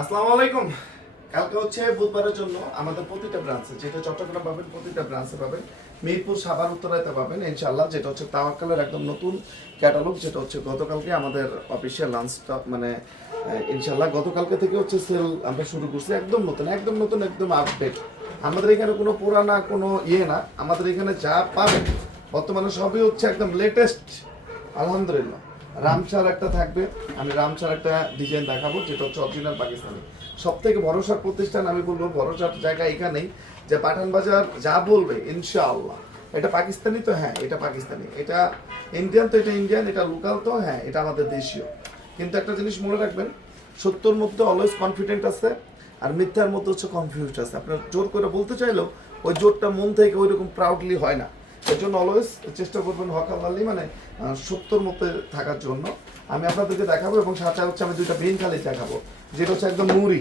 আসসালামু আলাইকুম। কালকে হচ্ছে বুধবারের জন্য আমাদের প্রতিটা ব্রাঞ্চে যেটা চট্টগ্রাম পাবেন, প্রতিটা ব্রাঞ্চে পাবেন, মিরপুর, সাভার, উত্তরাইতে পাবেন ইনশাল্লাহ যেটা হচ্ছে তাওয়াক্কালের একদম নতুন ক্যাটালগ যেটা হচ্ছে গতকালকে আমাদের অফিসিয়াল লাঞ্চটা মানে ইনশাল্লাহ গতকালকে থেকে হচ্ছে সেল আমরা শুরু করছি, একদম নতুন একদম নতুন, একদম আপডেট আমাদের এখানে কোনো পুরানা, কোনো ইয়ে না, আমাদের এখানে যা পাবেন, বর্তমানে সবই হচ্ছে একদম লেটেস্ট আলহামদুলিল্লাহ। রামচার একটা থাকবে, আমি রামচার একটা ডিজাইন দেখাবো, যেটা হচ্ছে অরিজিনাল পাকিস্তানি। সব থেকে ভরসার প্রতিষ্ঠান আমি বলব, ভরসার জায়গা এখানেই যে পাঠান বাজার যা বলবে, ইনশাআল্লাহ। এটা পাকিস্তানি তো হ্যাঁ এটা পাকিস্তানি। এটা ইন্ডিয়ান তো, এটা ইন্ডিয়ান এটা লোকাল তো হ্যাঁ এটা আমাদের দেশীয়। কিন্তু একটা জিনিস মনে রাখবেন, সত্যর মধ্যে অলওয়েজ কনফিডেন্ট আছে, আর মিথ্যার মধ্যে হচ্ছে কনফিউজ আছে। আপনার জোর করে বলতে চাইলেও ওই জোরটা মন থেকে ওই রকম প্রাউডলি হয় না। এর জন্য অলওয়েজ চেষ্টা করবেন হকাল্লালি মানে আহ, সত্যর মধ্যে থাকার জন্য। আমি আপনাদেরকে দেখাবো এবং সাথে হচ্ছে আমি দুইটা বিন খালি দেখাবো। যেটা হচ্ছে একদম মুড়ি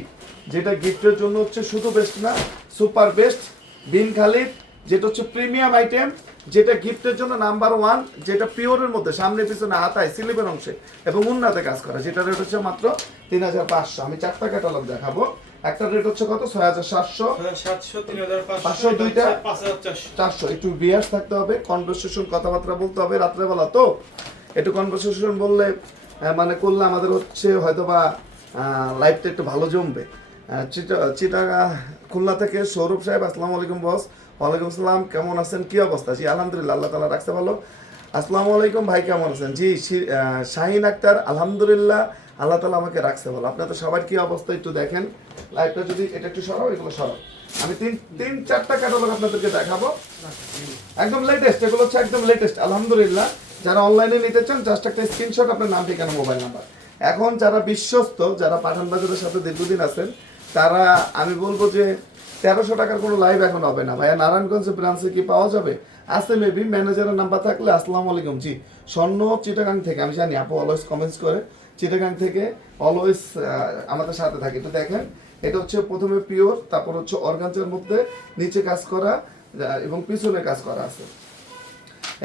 যেটা গিফটের জন্য হচ্ছে শুধু বেস্ট না সুপার বেস্ট বিন খালিদ যেটা হচ্ছে প্রিমিয়াম আইটেম যেটা গিফটের জন্য নাম্বার ওয়ান যেটা পিওরের মধ্যে সামনে পিছনে হাতায় স্লিপের অংশে এবং উন্নাতে কাজ করা যেটা রেট হচ্ছে মাত্র তিন হাজার পাঁচশো। আমি চারটা ক্যাটালগ দেখাবো। একটা রেট হচ্ছে কত? ছয় হাজার সাতশো। পাঁচশো দুইটা? চারশো। একটু বিয়াস থাকতে হবে কনভারসেশন কথাবার্তা বলতে হবে রাত্রেবেলা তো? একটু কনভারসেশন বললে মানে করলে আমাদের হচ্ছে হয়তো বা লাইফটা একটু ভালো জমবে। চিটা খুলনা থেকে সৌরভ সাহেব আসসালামু আলাইকুম বস ওয়ালাইকুম আসসালাম কেমন আছেন? কি অবস্থা? জি আলহামদুলিল্লাহ আল্লাহ তালা রাখতে ভালো। আসসালামু আলাইকুম, ভাই কেমন আছেন? জি শাহিন আক্তার, আলহামদুলিল্লাহ, আল্লাহ তালা আমাকে রাখছে ভালো। আপনার তো সবার কি অবস্থা একটু দেখেন। লাইফটা যদি এটা একটু সরাও, এগুলো সরাও। আমি তিন তিন, চারটা ক্যাটালগ আপনাদেরকে দেখাবো। একদম লেটেস্ট এগুলো হচ্ছে একদম লেটেস্ট আলহামদুলিল্লাহ। যারা অনলাইনে নিতে চান জাস্ট একটা স্ক্রিনশট আপনার নাম, ঠিকানা মোবাইল নাম্বার এখন যারা বিশ্বস্ত, যারা পাঠান বাজারের সাথে দীর্ঘদিন আছেন, তারা, আমি বলব যে তেরোশো টাকার কোনো লাইভ এখন হবে না। ভাইয়া, নারায়ণগঞ্জ ব্রাঞ্চে কি পাওয়া যাবে? আছে মেবি ম্যানেজারের নাম্বার থাকলে আসসালামু আলাইকুম। জি, স্বর্ণ চিটাগাং থেকে, আমি জানি আপু অলওয়েজ কমেন্টস করে, চিটাগাং থেকে অলওয়েজ আমাদের সাথে থাকে। তো দেখেন, এটা হচ্ছে প্রথমে পিওর তারপর হচ্ছে অর্গানজার মধ্যে নিচে কাজ করা এবং পিছনে কাজ করা আছে।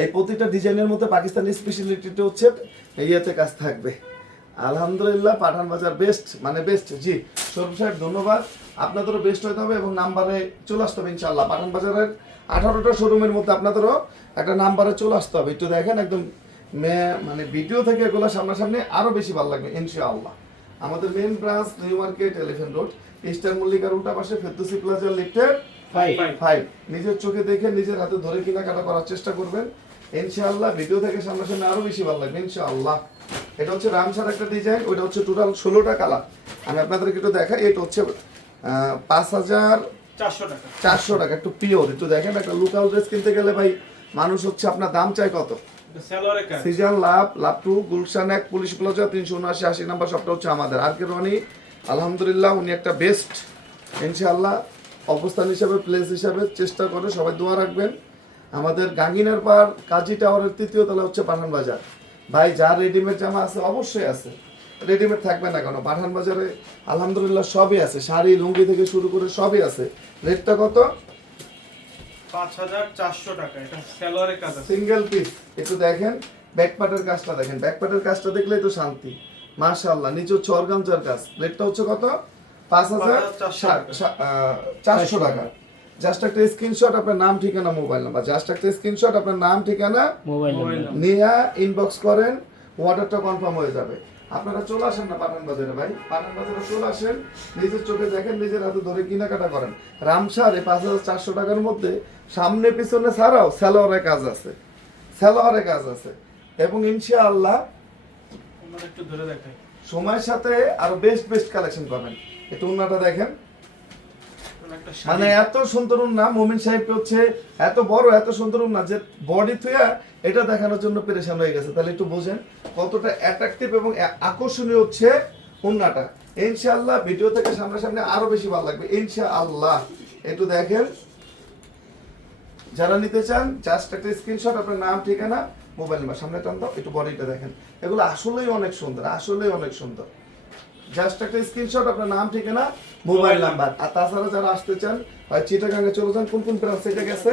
এই প্রতিটা ডিজাইনের মধ্যে পাকিস্তানি স্পেশালিটিটা হচ্ছে ইয়েতে কাজ থাকবে। আলহামদুলিল্লাহ, পাঠান বাজার বেস্ট মানে বেস্ট জি। সৌরভ সাহেব, ধন্যবাদ। আপনাদেরও বেস্ট হতে হবে এবং নাম্বারে চলে আসতে হবে ইনশাল্লাহ পাঠান বাজারের আঠারোটা শোরুমের মধ্যে আপনাদেরও একটা নাম্বারে চলে আসতে হবে। একটু দেখেন একদম মে- মানে ভিডিও থেকে এগুলো সামনাসামনি আরও বেশি ভালো লাগবে ইনশাআল্লাহ। আমাদের main branch new market elephant road Eastern মল্লিকার উল্টা পাশে ফেরদৌসি প্লাজার লিফটের ফাইভ ফাইভ নিজের চোখে দেখে নিজের হাতে ধরে কেনাকাটা করার চেষ্টা করবেন। ইনশাআল্লাহ ভিডিও থেকে সামনাসামনি আরও বেশি ভালো লাগবে ইনশাআল্লাহ। এটা হচ্ছে রামসার একটা ডিজাইন ওইটা হচ্ছে টোটাল ষোলোটা কালার আমি আপনাদেরকে একটু দেখাই এটা হচ্ছে পাঁচ হাজার চারশো টাকা। চারশো টাকা একটু পিওর একটু দেখেন একটা লোকাল ড্রেস কিনতে গেলে ভাই মানুষ হচ্ছে আপনার দাম কত? Season love love to Gulshan এক পুলিশ প্লাজা তিনশো উনআশি আশি নাম্বার সবটা হচ্ছে আমাদের। আর কে রনি আলহামদুলিল্লাহ উনি একটা বেস্ট ইনশাআল্লাহ অবস্থান হিসাবে প্লেস হিসাবে চেষ্টা করে সবাই দোয়া রাখবেন। আমাদের গাঙ্গিনার পার কাজী টাওয়ারের তৃতীয় তলা হচ্ছে পাঠান বাজার ভাই যা রেডিমেড জামা আছে অবশ্যই আছে। রেডিমেড থাকবে না কেন? পাঠান বাজারে আলহামদুলিল্লাহ সবই আছে। শাড়ি লুঙ্গি থেকে শুরু করে সবই আছে। রেটটা কত? সিঙ্গেল পিস একটু দেখেন কাজটা দেখেন। কাজটা দেখলেই তো শান্তি। মাশাআল্লাহ নিচে হচ্ছে অর্গানজার কাজ। রেটটা হচ্ছে কত? পাঁচ হাজার চারশো। টাকা। জাস্ট একটা স্ক্রিনশট আপনার নাম ঠিকানা মোবাইল নাম্বার জাস্ট একটা স্ক্রিনশট আপনার নাম ঠিকানা মোবাইল নিয়ে ইনবক্স করেন অর্ডারটা কনফার্ম হয়ে যাবে। আপনারা চলে আসেন না পাঠান বাজারে ভাই? পাঠান বাজারে চলে আসেন নিজের চোখে দেখেন নিজের হাতে ধরে কেনাকাটা করেন। রামসার এই পাঁচ হাজার চারশো টাকার মধ্যে সামনে পিছনে ছাড়াও স্যালোয়ারের কাজ আছে। স্যালোয়ারের কাজ আছে। এবং ইনশাআল্লাহ আল্লাহ একটু ধরে দেখাই। সময়ের সাথে আরও বেস্ট বেস্ট কালেকশন পাবেন। একটু উন্নাটা দেখেন। মানে এত সুন্দর উন্না, মোমিন সাহেব হচ্ছে এত বড়, এত সুন্দর উন্না যে বডি থুয়া এটা দেখানোর জন্য পেরেশান হয়ে গেছে। তাহলে একটু বোঝেন কতটা অ্যাট্রাকটিভ এবং আকর্ষণীয় হচ্ছে উন্নাটা। ইনশাআল্লাহ ভিডিও থেকে সামনাসামনি আরও বেশি ভালো লাগবে। ইনশাআল্লাহ। একটু দেখেন। যারা নিতে চান জাস্ট একটা স্ক্রিনশট আপনার নাম, ঠিকানা মোবাইল নাম্বার সামনে টান দাও, একটু বডিটা দেখেন। এগুলো আসলেই অনেক সুন্দর, আসলেই অনেক সুন্দর। জাস্ট একটা স্ক্রিনশট আপনার নাম ঠিকানা মোবাইল নাম্বার আর তাছাড়া যারা আসতে চান হয় চিটাগাঙ্গে চলে যান কোন কোন ব্রাঞ্চ এটা গেছে?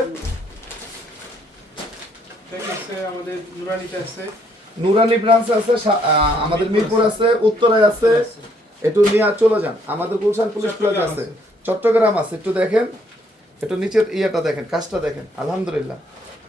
আমাদের নুরানিতে আছে। নুরানি ব্রাঞ্চ আছে আমাদের মিরপুর আছে উত্তরায় আছে। একটু নিয়ে চলে যান। আমাদের গুলশান পুলিশ প্লাজা চট্টগ্রাম আছে। চট্টগ্রাম আছে একটু দেখেন। একটু নিচের ইয়েটা দেখেন কাজটা দেখেন আলহামদুলিল্লাহ।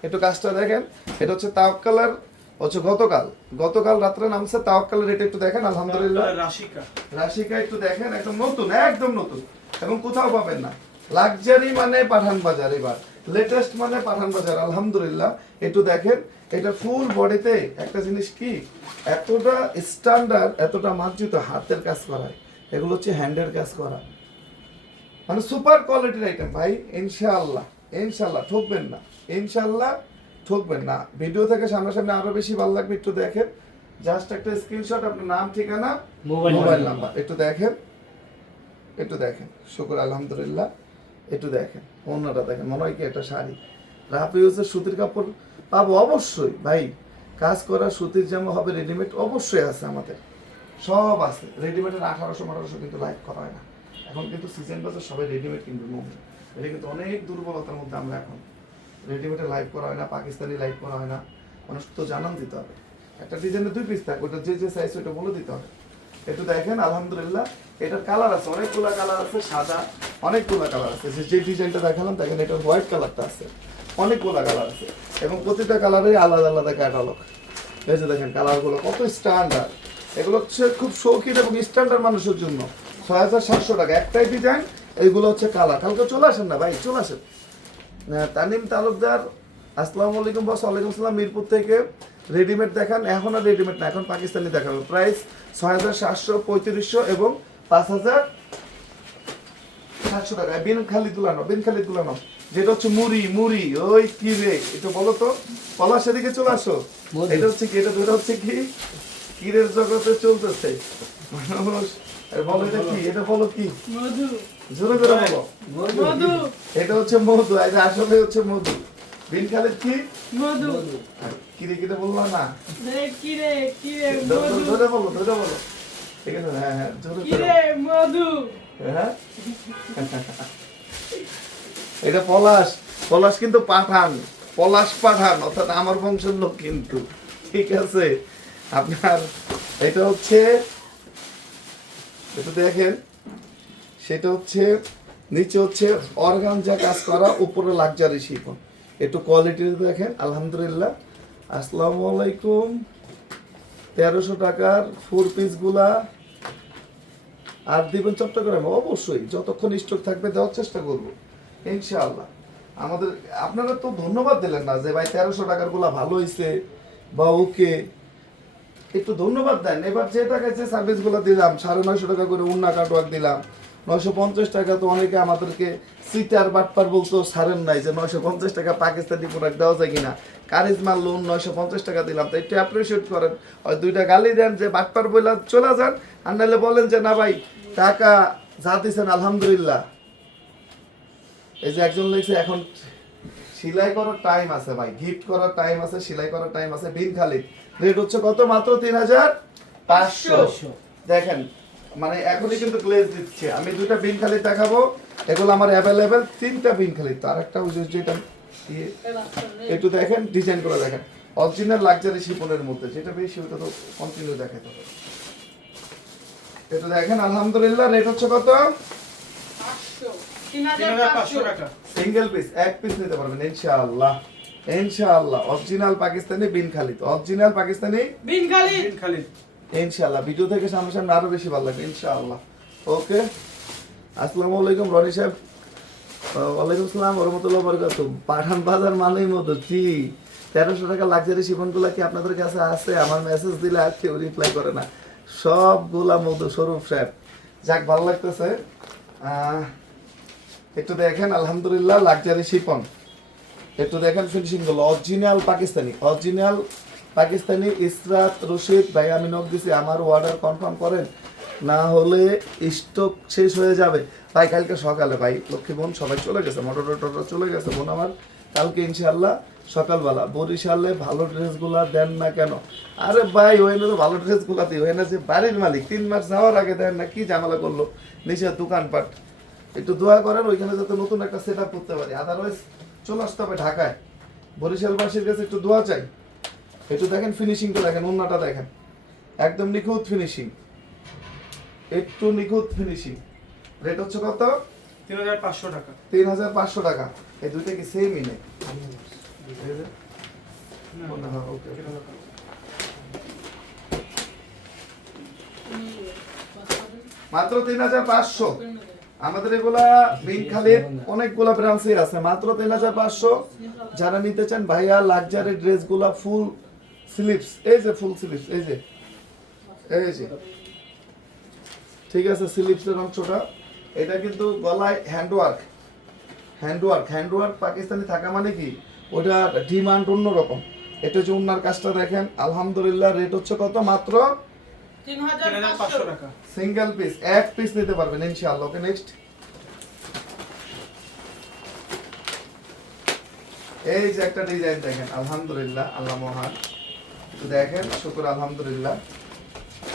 একটু কাজটা দেখেন এটা হচ্ছে তাওয়াক্কালের হচ্ছে গতকাল গতকাল রাত্রে নামছে তাওয়াক্কালের এটা একটু দেখেন আলহামদুলিল্লাহ। রাশিকা। রাশিকা একটু দেখেন একদম নতুন একদম নতুন। এবং কোথাও পাবেন না। লাক্সারি মানে পাঠান বাজার এবার। লেটেস্ট মানে পাঠান বাজার আলহামদুলিল্লাহ। একটু দেখেন এটা ফুল বডিতে একটা জিনিস কি? এতটা স্ট্যান্ডার্ড এতটা মার্জিত হাতের কাজ করা। এগুলো হচ্ছে হ্যান্ডের কাজ করা। মানে সুপার কোয়ালিটির আইটেম ভাই ইনশাআল্লাহ ইনশাআল্লাহ ঠকবেন না। ইনশাআল্লাহ ঠকবেন না। ভিডিও থেকে সামনাসামনি আরও বেশি ভালো লাগবে একটু দেখেন। জাস্ট একটা স্ক্রিনশট আপনার নাম ঠিকানা মোবাইল নাম্বার। একটু দেখেন। একটু দেখেন। শুকুর আলহামদুলিল্লাহ। একটু দেখেন। অন্যটা দেখেন। মনে হয় কি একটা শাড়ি। রাফি ইউজের সুতির কাপড় পাবো? অবশ্যই। ভাই কাজ করা সুতির জামা হবে রেডিমেড অবশ্যই আছে আমাদের। সব আছে। রেডিমেডের আঠারোশো আঠারোশো কিন্তু লাইক করা হয় না। এখন কিন্তু সিজন বাজার সবাই রেডিমেড কিন্তু মুভি এটা কিন্তু অনেক দুর্বলতার মধ্যে আমরা এখন রেডিমেডে লাইভ করা হয় না, পাকিস্তানি লাইভ করা হয় না। মানুষ তো জানান দিতে হবে। একটা ডিজাইনের দুই পিস থাকে, ওটা যে যে সাইজ ওটা বলে দিতে হবে। একটু দেখেন, আলহামদুলিল্লাহ, এটার কালার আছে, অনেকগুলো কালার আছে, সাদা, অনেকগুলো কালার আছে। যে ডিজাইনটা দেখালাম, দেখেন এটার হোয়াইট কালারটা আছে। অনেকগুলো কালার আছে। এবং প্রতিটা কালারের আলাদা আলাদা ক্যাটালগ এই যে দেখেন কালারগুলো কত স্ট্যান্ডার্ড এগুলো হচ্ছে খুব শৌখিন এবং স্ট্যান্ডার্ড মানুষের জন্য। ছয় হাজার সাতশো টাকা। একটাই ডিজাইন এইগুলো হচ্ছে কালার কালকে চলে আসেন না ভাই? চলে আসেন। তানিম তালুকদার আসসালামু আলাইকুম বস ওয়ালাইকুম আসসালাম মিরপুর থেকে। রেডিমেড দেখান এখন আর রেডিমেড না এখন পাকিস্তানি দেখাবো। প্রাইস ছয় হাজার সাতশো পঁয়ত্রিশশো এবং পাঁচ হাজার সাতশো টাকা। বিন খালি তুলানো বিন খালি তুলানো যেটা হচ্ছে মুড়ি মুড়ি ওই কি রে একটু বলো তো। পলাশ সেদিকে চলে আসো। এটা হচ্ছে কি এটা এটা হচ্ছে কি? কিরের জগতে চলতেছে। মানুষ বলো এটা কি এটা বলো কি? মধু। জোরে বলো। মধু। এটা হচ্ছে মধু এটা আসলে হচ্ছে মধু। বিন খালিদ কি? মধু। কিরে কিরে বললাম না? কিরে কিরে মধু। ধরে বলো ধরে বলো। ঠিক আছে হ্যাঁ হ্যাঁ কিরে মধু। হ্যাঁ? এটা পলাশ। পলাশ কিন্তু পাঠান। পলাশ পাঠান অর্থাৎ আমার বংশের লোক কিন্তু। ঠিক আছে? আপনার এটা হচ্ছে এটা দেখেন। সেটা হচ্ছে, নিচে হচ্ছে অর্গানজা কাজ করা, উপরে লাক্সারি শিফন একটু কোয়ালিটি দেখেন, আলহামদুলিল্লাহ। আসসালামু আলাইকুম। তেরোশো টাকার ফোর পিসগুলা আর দিবেন চট্টগ্রামে? অবশ্যই, যতক্ষণ স্টক থাকবে দেওয়ার চেষ্টা করব। ইনশাআল্লাহ। আমাদের, আপনারা তো ধন্যবাদ দিলেন না যে, ভাই, তেরোশো টাকারগুলা ভালো হয়েছে বা ওকে। একটু ধন্যবাদ দেন। এবার যে টাকায় যে সার্ভিসগুলো দিলাম, সাড়ে নয়শো টাকা করে উন্না কাটওয়ার্ক দিলাম নয়শো পঞ্চাশ টাকা তো অনেকে আমাদেরকে সিটার বাটপার বলতো সারেন নাই যে নয়শো পঞ্চাশ টাকা পাকিস্তানি প্রোডাক্ট দেওয়া যায় কিনা। কারিজমার লোন নয়শো পঞ্চাশ টাকা দিলাম। তো একটু অ্যাপ্রিসিয়েট করেন। হয় দুইটা গালি দেন যে বাটপার বইলা চলে যান আর নাহলে বলেন যে না ভাই টাকা যা দিচ্ছেন আলহামদুলিল্লাহ। এই যে একজন লিখছে এখন সেলাই করার টাইম আছে ভাই গিফট করার টাইম আছে সেলাই করার টাইম আছে বিন খালি। রেট হচ্ছে কত মাত্র? তিন হাজার পাঁচশো। দেখেন মানে এখনই কিন্তু গ্লেজ দিচ্ছে। আমি দুইটা বিন খালি দেখাবো। এগুলো আমার অ্যাভেলেবেল তিনটা বিন খালি। তার একটা ওই যে- যেটা ইয়ে, একটু দেখেন ডিজাইন করে দেখেন। অরিজিনাল লাক্সারি শিপনের মধ্যে। যেটা বেশি ওটা তো কন্টিনিউ দেখাতে হবে। একটু দেখেন আলহামদুলিল্লাহ। রেট হচ্ছে কত? সিঙ্গেল পিস এক পিস নিতে পারবেন ইনশাআল্লাহ। ইনশাআল্লাহ। অরিজিনাল পাকিস্তানি বিন খালিদ অরিজিনাল পাকিস্তানি বিন খালি। বিন খালিদ ইনশাআল্লাহ, ভিডিও থেকে সামনে সামনে আরও বেশি ভালো লাগবে, ইনশাআল্লাহ। ওকে? আসসালামু আলাইকুম, রনি সাহেব। ওয়ালাইকুম আসসালাম রহমতুল্লাহ বরকাত পাঠান বাজার মানেই মতো জি তেরোশো টাকা লাক্সারি শিফনগুলো কি আপনাদের কাছে আছে? আমার মেসেজ দিলে আর কেউ রিপ্লাই করে না। সবগুলা মধু স্বরূপ সাহেব যাক, ভালো লাগতেছে। একটু দেখেন, আলহামদুলিল্লাহ লাক্সারি শিফন। একটু দেখেন ফিনিশিংগুলো অরিজিনাল পাকিস্তানি অরিজিনাল পাকিস্তানি ইসরাত রশিদ, ভাই, আমি নক দিছি, আমার অর্ডার কনফার্ম করেন। না হলে স্টক শেষ হয়ে যাবে। ভাই, কালকে সকালে, ভাই, লক্ষ্মী বোন, সবাই চলে গেছে, মোটর টোটর চলে গেছে, বোন আমার। কালকে ইনশাল্লাহ সকালবেলা, বরিশালে ভালো ড্রেসগুলা দেন না কেন? আরে ভাই ওখানে তো ভালো ড্রেসগুলা দিই না যে বাড়ির মালিক, তিন মাস যাওয়ার আগে দেন না, কি ঝামেলা করল? নিচে দোকানপাট, একটু দোয়া করেন, ওইখানে যাতে নতুন একটা সেট আপ করতে পারি আদারওয়াইজ চলে আসতে হবে ঢাকায়। বরিশালবাসীর কাছে একটু দোয়া চাই। একটু দেখেন ফিনিশিংটা দেখেন অন্যটা দেখেন। একদম নিখুঁত ফিনিশিং একটু নিখুঁত ফিনিশিং রেট হচ্ছে কত? তিন হাজার পাঁচশো টাকা। তিন হাজার পাঁচশো টাকা। এই দুইটা কি সেমই নেই। মাত্র তিন হাজার পাঁচশো। আমাদের এগুলা বিনখালীর অনেকগুলা ব্রাঞ্চে আছে। মাত্র তিন হাজার পাঁচশো। যারা নিতে চান ভাইয়া লাক্সারি ড্রেসগুলা ফুল স্লিপস এই যে ফুল স্লিপস এই যে এই যে। ঠিক আছে স্লিপসের অংশটা। এটা কিন্তু গলায় হ্যান্ডওয়ার্ক হ্যান্ডওয়ার্ক হ্যান্ডওয়ার্ক পাকিস্তানি থাকা মানে কি? ওটার ডিমান্ড অন্যরকম এটা হচ্ছে উন্নার কাজটা দেখেন আলহামদুলিল্লাহ রেট হচ্ছে কত? মাত্র সিঙ্গেল পিস এক পিস নিতে পারবেন ইনশাআল্লাহ ওকে নেক্সট এই যে একটা ডিজাইন দেখেন আলহামদুলিল্লাহ আল্লাহ মহান। একটু দেখেন শুকুর আলহামদুলিল্লাহ।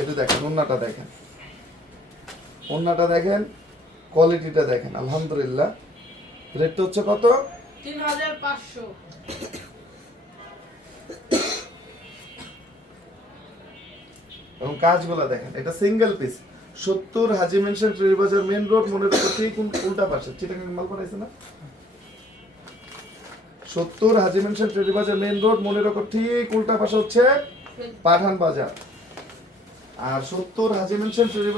একটু দেখেন ওন্নাটা দেখেন। ওন্নাটা দেখেন কোয়ালিটিটা দেখেন আলহামদুলিল্লাহ। রেটটা হচ্ছে কত? তিন হাজার পাঁচশো। এবং কাজগুলো দেখেন এটা সিঙ্গেল পিস সত্তর Haji mansion Terrybazar main road মনে ঠিক উল্টা পাশে। চিটাগাং মাল পাঠাইছে না? সত্তর Haji mansion Terrybazar main road মনে রাখো ঠিক উল্টা পাশে হচ্ছে পাঠান বাজার। আর সত্তর হাজি মেনশন ট্রেডি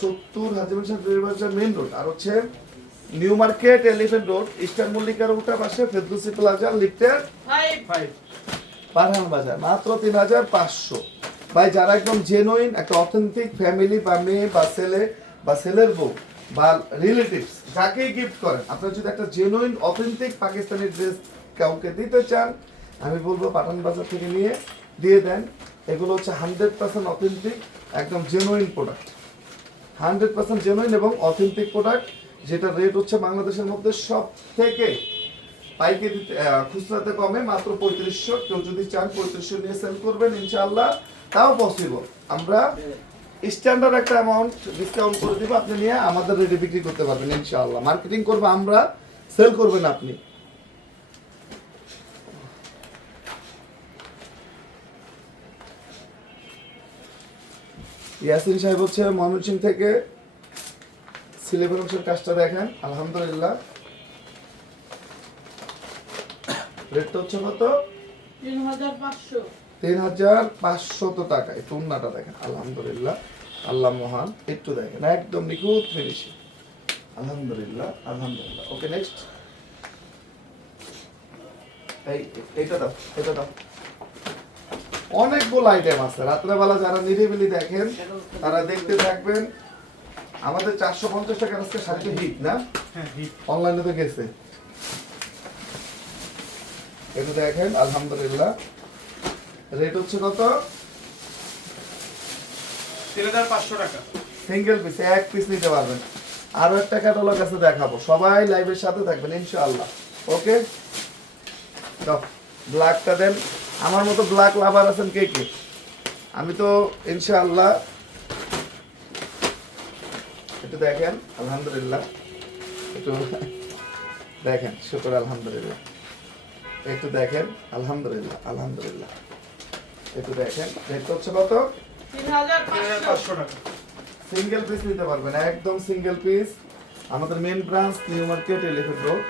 সত্তর Haji mansion Terrybazar main road আর হচ্ছে new market elephant road Eastern মল্লিকার উল্টা পাশে ফেরদুসি প্লাজা লিফটের পাঠান বাজার মাত্র তিন হাজার পাঁচশো। ভাই যারা একদম জেনুইন একটা অথেন্টিক ফ্যামিলি বা মেয়ে বা ছেলে বা ছেলের বউ বা রিলেটিভস যাকেই গিফট করেন আপনার যদি একটা জেনুইন অথেন্টিক পাকিস্তানি ড্রেস কাউকে দিতে চান, আমি বলব পাঠান বাজার থেকে নিয়ে দিয়ে দেন। এগুলো হচ্ছে হান্ড্রেড পার্সেন্ট অথেন্টিক, একদম genuine product hundred percent genuine এবং অথেন্টিক প্রোডাক্ট যেটা রেট হচ্ছে বাংলাদেশের মধ্যে সব থেকে পাইকে দিতে খুচরাতে কমে, মাত্র পঁয়ত্রিশশো। কেউ যদি চান পঁয়ত্রিশশো নিয়ে সেল করবেন, ইনশাআল্লাহ। তাও পসিবল আমরা স্ট্যান্ডার্ড একটা অ্যামাউন্ট ডিসকাউন্ট করে দিব, আপনি নিয়ে আমাদের রেটে বিক্রি করতে পারবেন, ইনশাআল্লাহ। মার্কেটিং করব আমরা সেল করবেন আপনি। ইয়াসিন সাহেব হচ্ছে ময়মনসিং থেকে সিলেবের অংশের কাজটা দেখেন আলহামদুলিল্লাহ। রেটটা হচ্ছে কত? তিন হাজার পাঁচশত টাকা। এই টুন্নাটা দেখেন আলহামদুলিল্লাহ। আল্লাহ মহান একটু দেখেন একদম নিখুঁত ফিনিশিং আলহামদুলিল্লাহ আলহামদুলিল্লাহ। ওকে নেক্সট এই এটা দাও এটা দাও। অনেকগুলো আইটেম আছে। রাত্রেবেলা যারা নিরিবিলি দেখেন তারা দেখতে থাকবেন। আমাদের চারশো পঞ্চাশ টাকার আজকে শাড়িটা হিট না? হ্যাঁ অনলাইনে তো গেছে। এটা দেখেন আলহামদুলিল্লাহ। রেট হচ্ছে কত? টাকা। সিঙ্গেল পিস এক পিস নিতে পারবেন। আরও একটা ক্যাটালগ আছে দেখাবো। সবাই লাইভের সাথে থাকবেন ইনশাআল্লাহ। ওকে ব্ল্যাকটা দেন। আমার মতো ব্ল্যাক লাভার আছেন কে কে? আমি তো ইনশাআল্লাহ একটু দেখেন আলহামদুলিল্লাহ একটু দেখেন শুক্র আলহামদুলিল্লাহ। একটু দেখেন আলহামদুলিল্লাহ আলহামদুলিল্লাহ। একটু দেখেন রেট হচ্ছে কত? সিঙ্গেল পিস নিতে পারবেন একদম সিঙ্গেল পিস আমাদের main branch new market elephant road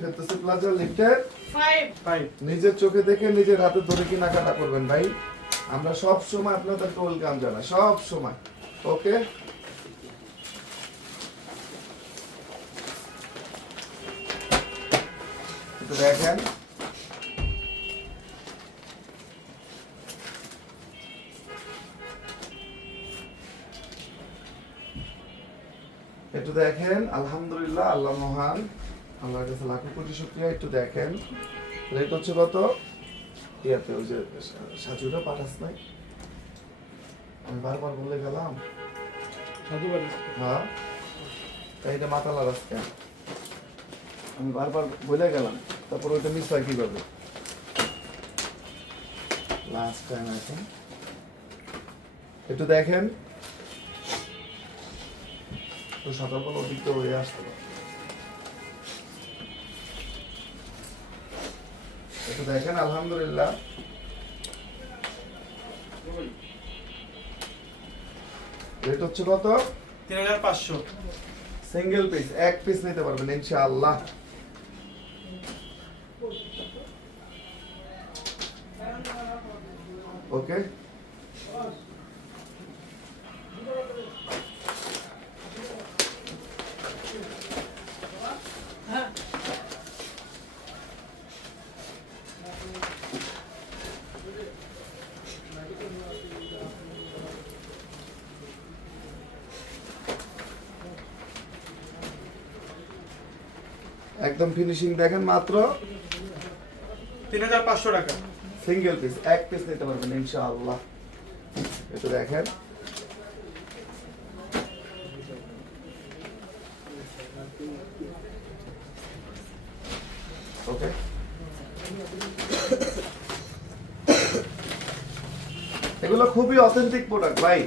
Ferdousi plaza নিজের চোখে দেখে নিজের হাতে ধরে কেনাকাটা করবেন ভাই। আমরা সব সময় আপনাদেরকে ওয়েলকাম জানাই সব সময়। ওকে দেখেন। একটু দেখেন আলহামদুলিল্লাহ আল্লাহ মহান আল্লাহর কাছে লাখো কোটি শুক্রিয়া একটু দেখেন। রেট হচ্ছে কত? ইয়াতে ওই যে সাজুটা পাঠাস নাই। আমি বারবার বলে গেলাম। হ্যাঁ। তাই এটা লাগাস কেন? আমি বারবার বলে গেলাম। তারপর ওইটা মিস হয় কীভাবে? লাস্ট টাইম এখন একটু দেখেন। তো সকালবেলা অতিরিক্ত হয়ে আসতে পারে। একটু দেখেন আলহামদুলিল্লাহ। রেট হচ্ছে কত? তিন হাজার পাঁচশো। সিঙ্গেল পিস এক পিস নিতে পারবেন ইনশাআল্লাহ। ওকে হ্যাঁ একদম ফিনিশিং দেখেন মাত্র তিন হাজার পাঁচশো টাকা। সিঙ্গেল পিস এক পিস নিতে পারবেন ইনশাআল্লাহ। একটু দেখেন। ওকে। এগুলো খুবই অথেন্টিক প্রোডাক্ট ভাই।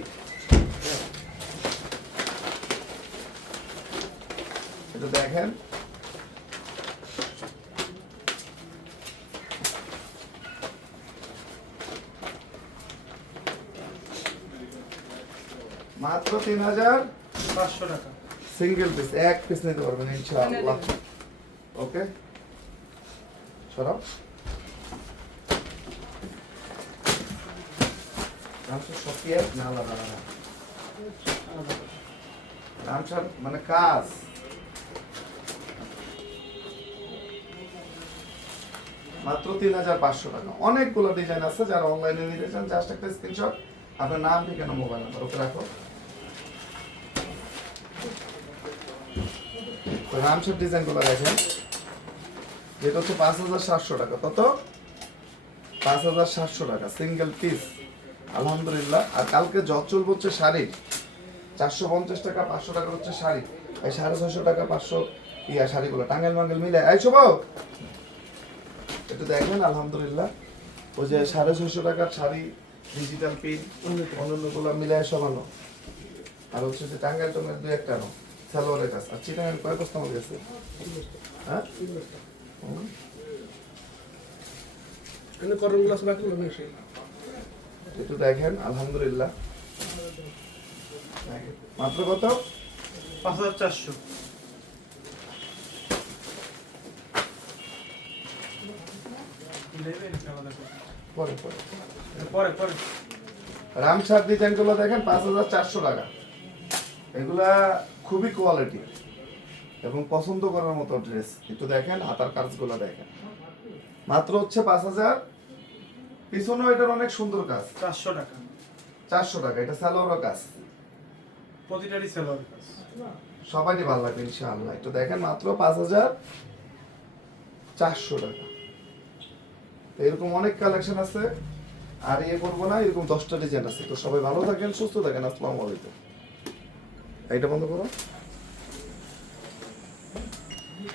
এটা দেখেন। মাত্র তিন হাজার পাঁচশো টাকা। সিঙ্গেল পিস এক পিস নিতে পারবেন ইনশাআল্লাহ। ওকে সরাও। মানে কাজ। মাত্র তিন হাজার পাঁচশো টাকা। অনেকগুলো ডিজাইন আছে যারা অনলাইনে নিতে চান জাস্ট একটা স্ক্রিনশট আপনার নাম ঠিকানা মোবাইল নাম্বার ওকে রাখো। রামসার ডিজাইনগুলো দেখেন। যেটা হচ্ছে পাঁচ হাজার সাতশো টাকা, কত? পাঁচ হাজার সাতশো টাকা সিঙ্গেল পিস আলহামদুলিল্লাহ। আর কালকে যত চলবে হচ্ছে শাড়ি চারশো পঞ্চাশ টাকা, পাঁচশো টাকা হচ্ছে শাড়ি। এই সাড়ে ছয়শো টাকা, পাঁচশো ইয়া শাড়িগুলো টাঙ্গেল মাঙ্গেল মিলে। এই শুভ! একটু দেখেন, আলহামদুলিল্লাহ। ওই যে সাড়ে ছয়শো টাকার শাড়ি ডিজিটাল পিন অন্যান্যগুলো মিলে সমানো। আর হচ্ছে যে টাঙ্গাইল টঙ্গাইল দু একটা নো সালোয়ারের কাজ আর চিটাঙ্গাইল কয় বস্তা আমার গেছে হ্যাঁ করম গ্লাস রাখল বেশি একটু দেখেন আলহামদুলিল্লাহ দেখেন। মাত্র কত পাঁচ হাজার চারশো পরে পরে পরে পরে রামসার ডিজাইনগুলো দেখেন পাঁচ হাজার চারশো টাকা এগুলা খুবই কোয়ালিটি এবং পছন্দ করার মতো ড্রেস একটু দেখেন হাতার কাজগুলো দেখেন। মাত্র হচ্ছে পাঁচ হাজার। পিছনেও এটার অনেক সুন্দর কাজ। চারশো টাকা। চারশো টাকা এটা স্যালোয়ারও কাজ। প্রতিটারই সেলোয়ার কাজ। সবারই ভালো লাগবে ইনশাআল্লাহ। একটু দেখেন মাত্র পাঁচ হাজার চারশো টাকা। তো এরকম অনেক কালেকশন আছে। আর ইয়ে করব না এরকম দশটা ডিজাইন আছে। তো সবাই ভালো থাকেন সুস্থ থাকেন। আসসালামু আলাইকুম। এইটা বন্ধ করো।